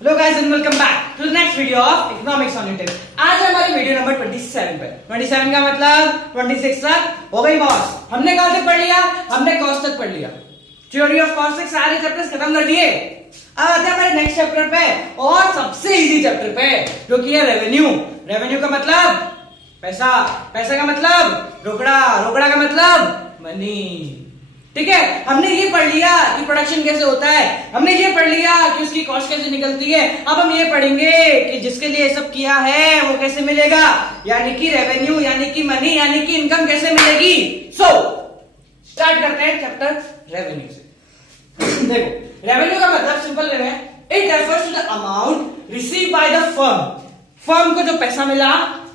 Hello guys and welcome back to the next video of economics on YouTube. आज हमारी video number 27 पे। 27 का मतलब 26 तक हो गई बॉस। हमने कहां तक पढ़ लिया? हमने कॉस्ट तक पढ़ लिया। थ्योरी ऑफ कॉस्ट के सारे चैप्टर्स खत्म कर दिए। अब आते हैं हमारे नेक्स्ट चैप्टर पे और सबसे इजी चैप्टर पे, जो कि है रेवेन्यू। रेवेन्यू का मतलब पैसा, पैसा का मतलब रोकड़ा, रोकड़ा का मतलब मनी। ठीक है, हमने ये पढ़ लिया कि प्रोडक्शन कैसे होता है, हमने ये पढ़ लिया कि उसकी कॉस्ट कैसे निकलती है। अब हम ये पढ़ेंगे कि जिसके लिए सब किया है वो कैसे मिलेगा, यानी कि रेवेन्यू, यानी कि मनी, यानी कि इनकम कैसे मिलेगी। सो स्टार्ट करते हैं चैप्टर रेवेन्यू से। देखो, रेवेन्यू का मतलब सिंपल है, it refers to the amount receive by the firm. Firm को जो पैसा मिला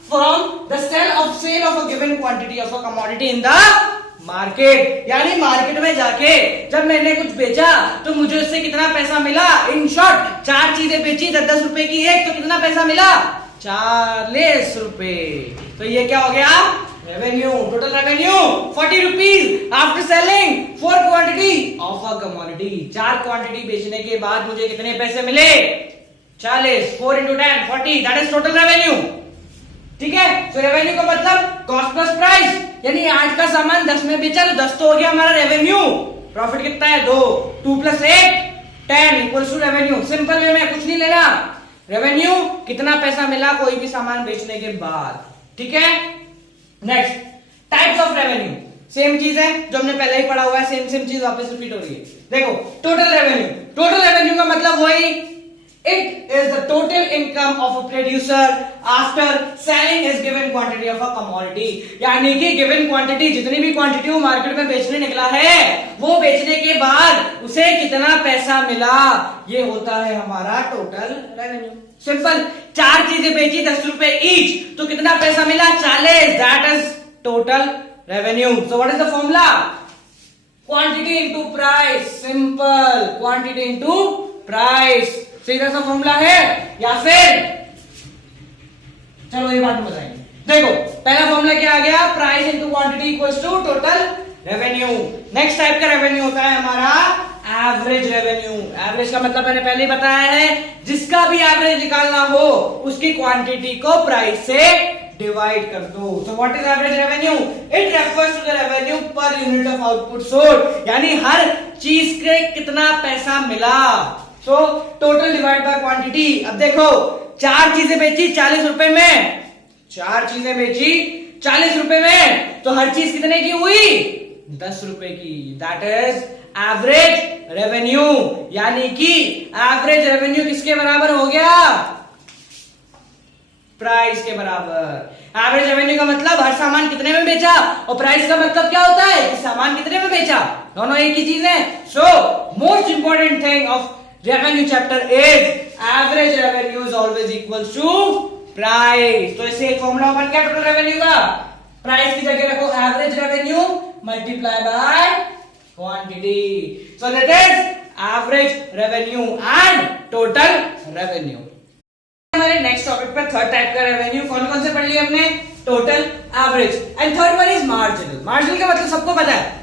from the sale of a given quantity of a commodity in the market. यानी मार्केट में जाके जब मैंने कुछ बेचा तो मुझे उससे कितना पैसा मिला। इन शॉर्ट, 4 चीजें बेची 10-10 रुपए की एक, तो कितना पैसा मिला? 40 रुपए। तो ये क्या हो गया? Revenue. Total revenue 40 rupees after selling 4 quantity of a commodity. 4 quantity बेचने के बाद मुझे कितने पैसे मिले? 40। 4 into 10 40, that is total revenue. ठीक है, तो रेवेन्यू का मतलब कॉस्ट प्लस प्राइस, यानी आज का सामान 10 में बेचा तो 10 तो हो गया हमारा रेवेन्यू। प्रॉफिट कितना है? 2। 2 + 1 10 equals to revenue. Simple way में कुछ नहीं लेना, रेवेन्यू कितना पैसा मिला कोई भी सामान बेचने के बाद। ठीक है, next types of revenue. Same चीज है जो हमने पहले ही पढ़ा हुआ है, सेम चीज वापस रिपीट हो रही है। देखो, टोटल रेवेन्यू। टोटल रेवेन्यू का मतलब वही, it is the total income of a producer after selling his given quantity of a commodity। यानी कि given quantity, जितनी भी क्वांटिटी वो मार्केट में बेचने निकला है, वो बेचने के बाद उसे कितना पैसा मिला, ये होता है हमारा टोटल रेवेन्यू। सिंपल, 4 चीजें बेची 10 रुपए ईच, तो कितना पैसा मिला? 40। That is total revenue. So what is the formula? Quantity into price. Simple, quantity into price. सीधा सा फॉर्मूला है, या फिर चलो ये बात बताएंगे। देखो, पहला फॉर्मूला क्या आ गया? Price into quantity equals to total revenue. Next type का रेवेन्यू होता है हमारा एवरेज रेवेन्यू। एवरेज का मतलब मैंने पहले ही बताया है, जिसका भी एवरेज निकालना हो उसकी क्वांटिटी को प्राइस से डिवाइड कर दो। So what is average revenue? It refers to the revenue per unit of output sold। यानी हर चीज के कितना पैसा मिला। So total divide by quantity. अब देखो, 4 चीजें बेची 40 रुपए में, 4 चीजें बेची 40 रुपए में, तो हर चीज कितने की हुई? 10 रुपए की। That is average revenue. यानी कि एवरेज रेवेन्यू किसके बराबर हो गया? प्राइस के बराबर। एवरेज रेवेन्यू का मतलब हर सामान कितने में बेचा, और प्राइस का मतलब क्या होता है कि सामान कितने में बेचा। दोनों एक ही चीज है। So most important thing of revenue chapter is average revenue is always equals to price. तो इससे एक फॉर्मूला बन गया टोटल रेवेन्यू का। प्राइस की जगह रखो average revenue multiply by quantity. So that is average revenue and total revenue. हमारे नेक्स्ट टॉपिक पर थर्ड टाइप का रेवेन्यू कौन कौन से पढ़ लिया हमने? Total, average and third one is marginal. Marginal का मतलब सबको पता है।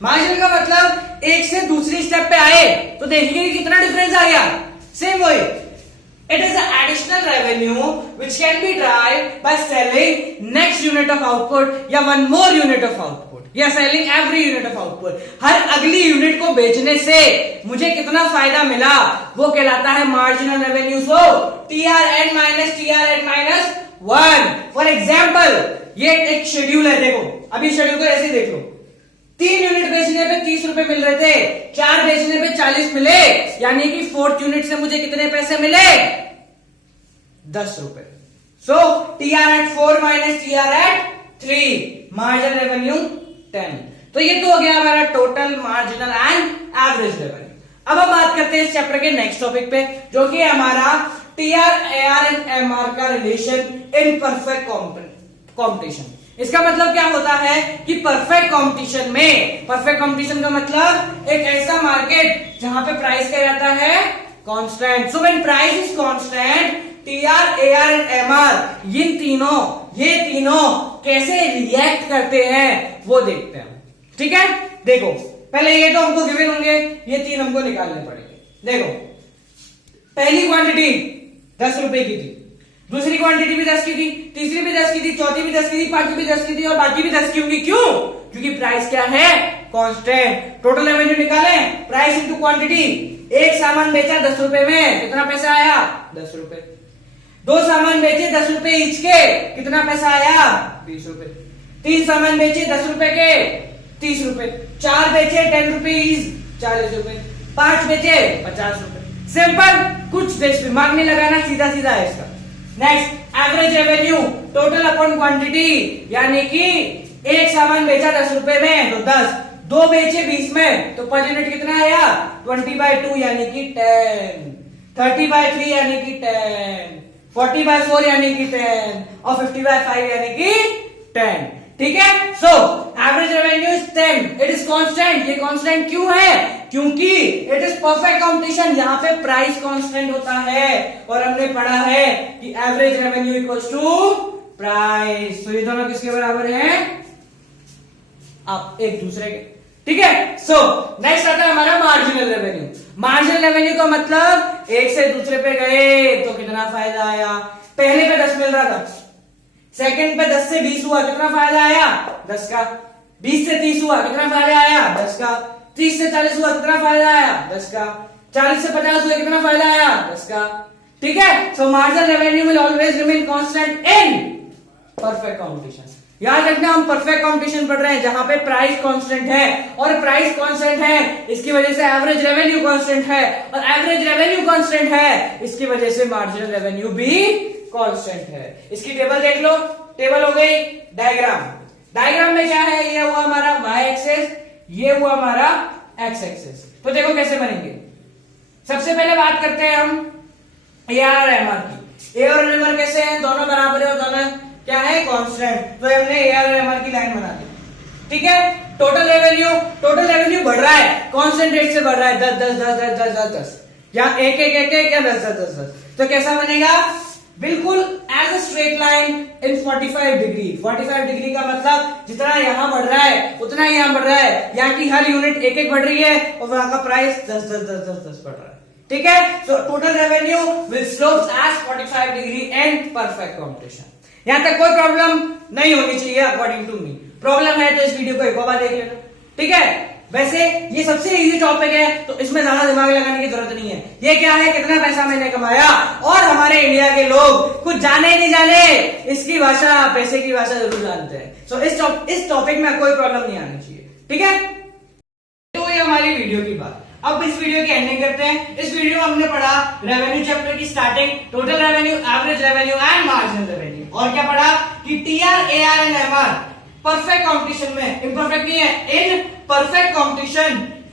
मार्जिनल का मतलब एक से दूसरी स्टेप पे आए तो देखिए कि कितना डिफरेंस आ गया। सेम वही, it is additional revenue which can be derived by selling next unit of output या one more unit of output या selling every unit of output. हर अगली यूनिट को बेचने से मुझे कितना फायदा मिला, वो कहलाता है marginal revenue. So TRN minus TRN minus 1। For example, ये एक शेड्यूल है। देखो, अभी शेड्यूल को ऐसे देख लो। 3 यूनिट बेचने पे 30 रुपए मिल रहे थे, 4 बेचने पे 40 मिले, यानी कि 4th यूनिट से मुझे कितने पैसे मिले? 10 रुपए। सो TR at 4 minus TR at 3, marginal revenue 10। तो ये तो हो गया हमारा total, marginal and average revenue. अब हम बात करते हैं इस चैप्टर के नेक्स्ट टॉपिक पे, जो कि हमारा TR, AR एंड MR का रिलेशन इन परफेक्ट कॉम्पिटिशन। इसका मतलब क्या होता है कि परफेक्ट कंपटीशन में, परफेक्ट कंपटीशन का मतलब एक ऐसा मार्केट जहां पे प्राइस क्या रहता है? Constant. So when price is constant, TR, AR and MR ये तीनों कैसे रिएक्ट करते हैं वो देखते हैं। ठीक है, देखो पहले ये तो हमको गिवन होंगे, ये 3 हमको निकालने पड़ेंगे। देखो, पहली क्वांटिटी 10 रुपए की थी, दूसरी क्वांटिटी भी 10 की थी, तीसरी भी 10 की थी, चौथी भी 10 की थी, पांचवी भी 10 की थी और बाकी भी 10 की होंगी। क्यों? क्योंकि प्राइस क्या है? कांस्टेंट। टोटल रेवेन्यू निकालें, प्राइस इनटू क्वांटिटी। एक सामान बेचा 10 रुपए में, कितना पैसा आया? 10 रुपए। दो सामान बेचे 10 रुपए ईच के, कितना पैसा आया? 20 रुपए। तीन सामान बेचे 10 रुपए के, 30 रुपए। चार बेचे 10 रुपीज, 40 रुपए। पांच बेचे 50 रुपए। सिंपल, कुछ दिमाग नहीं लगाना, सीधा सीधा है इसका। Next, average revenue total upon quantity, यानी कि एक सामान बेचा 10 रुपए में तो 10, दो बेचे 20 में तो पर यूनिट कितना आया? 20/2 यानी कि 10, 30/3 यानी कि 10, 40/4 यानी कि 10 और 50/5 यानी कि 10। ठीक है, so average revenue is 10, it is constant. ये कांस्टेंट क्यों है? क्योंकि इट इज परफेक्ट कंपटीशन, यहाँ पे प्राइस कांस्टेंट होता है और हमने पढ़ा है कि average revenue equals to price. तो ये दोनों किसके बराबर हैं? आप एक दूसरे के। ठीक है, सो नेक्स्ट आता है हमारा मार्जिनल रेवेन्यू। मार्जिनल रेवेन्यू का मतलब एक से दूसरे पे गए तो कितना फायदा आया? पहले पे 10 मिल रहा था, सेकंड पे 10 से 20 हुआ, कितना फायदा आया? 10 का। 20 से 30 हुआ, कितना फायदा आया? 10 का। 30 से 40 हुआ, कितना फायदा आया? 10 का। 40 से 50 हुआ, कितना फायदा आया? 10 का। ठीक है, सो marginal revenue will always remain constant in perfect competition. याद रखना, हम परफेक्ट कंपटीशन पढ़ रहे हैं जहां पे प्राइस कांस्टेंट है और प्राइस कांस्टेंट है, इसकी वजह से एवरेज रेवेन्यू कांस्टेंट है और एवरेज रेवेन्यू कांस्टेंट है, इसकी वजह से मार्जिनल रेवेन्यू भी कांस्टेंट है। इसकी टेबल देख लो, टेबल हो गई। डायग्राम, डायग्राम में क्या है? ये हुआ हमारा y एक्सेस, ये हुआ हमारा x एक्सेस। तो देखो कैसे बनेंगे। सबसे पहले बात करते हैं हम AR और MR की। A और MR कैसे हैं? दोनों बराबर है और दोनों क्या है? कांस्टेंट। तो हमने AR और MR की लाइन बना दी। ठीक है, टोटल रेवेन्यू बढ़ रहा है, कांस्टेंट रेट से बढ़ रहा है, 10 10 10 10 10 10 या 1 1 1 1 या 10 10 10 10। तो कैसा बनेगा? बिल्कुल as a straight line in 45 degree. 45 degree का मतलब जितना यहां बढ़ रहा है उतना ही यहां बढ़ रहा है, यहाँ की हर यूनिट 1 1 बढ़ रही है और वहां का प्राइस 10 10 10 10 10 बढ़ रहा है। ठीक है, so total revenue will slope as 45 degree and perfect competition. यहां तक कोई प्रॉब्लम नहीं होनी चाहिए अकॉर्डिंग टू मी। प्रॉब्लम है तो इस वीडियो को एक बार देख लेना। ठीक है, वैसे ये सबसे इजी टॉपिक है तो इसमें ज्यादा दिमाग लगाने की जरूरत नहीं है। ये क्या है? कितना पैसा मैंने कमाया, और हमारे इंडिया के लोग कुछ जाने नहीं जाने इसकी भाषा, पैसे की भाषा जरूर जानते हैं। सो इस टॉपिक में कोई प्रॉब्लम नहीं आनी चाहिए। ठीक है, तो ये हमारी वीडियो की बात। अब इस वीडियो की एंडिंग करते हैं। इस वीडियो में हमने पढ़ा रेवेन्यू चैप्टर की starting, total revenue, average revenue and marginal revenue. और क्या पढ़ा कि TR, AR and MR perfect competition में, इम्परफेक्ट नहीं है, इन परफेक्ट कंपटीशन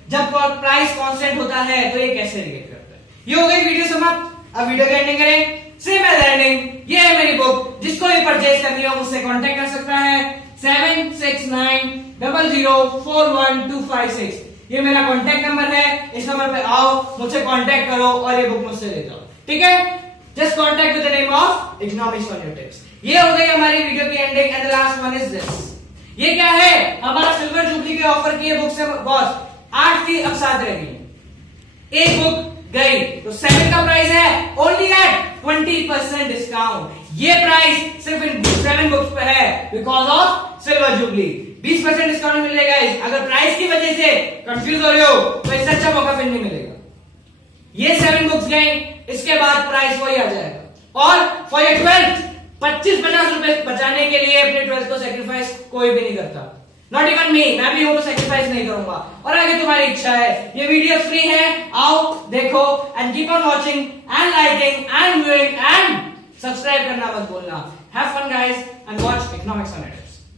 जब प्राइस कांस्टेंट होता है तो ये कैसे रिलेट करता है। ये हो गई वीडियो समाप्त। अब वीडियो की एंडिंग करें। सेम एज एंडिंग, ये है मेरी बुक, जिसको भी परचेज करनी हो मुझसे कांटेक्ट कर सकता है। 7690041256 ये मेरा कांटेक्ट नंबर है। इस नंबर पे आओ, मुझसे कांटेक्ट करो और ये बुक मुझसे ले जाओ। ठीक है, just contact with the name of economics on your tips. ये हो गई हमारी वीडियो की ending and the last one is this. ये क्या है? हमारा सिल्वर जुबली के ऑफर की बुक से बॉस 8 थी, अब 7 रह गई। एक बुक गई तो 7 का प्राइस है ओनली एट 20% डिस्काउंट। ये प्राइस सिर्फ इन 7 बुक्स पे है because of silver jubilee. 20% discount मिलेगा। अगर प्राइस की वजह से कंफ्यूज हो रहे हो तो इससे अच्छा मौका फिर नहीं मिलेगा। ये 7 बुक्स गई, इसके बाद प्राइस वही आ जाएगा। और फॉर योर 12th 25-50 रुपए बचाने के लिए अपने 12th को सेक्रीफाइस कोई भी नहीं करता। नॉट इवन मी, मैं भी हूं तो सेक्रीफाइस नहीं करूंगा। और आगे तुम्हारी इच्छा है। ये वीडियो फ्री है, आओ देखो and keep on watching and liking and viewing and subscribe करना मत भूलना। Have fun guys and watch economics on it.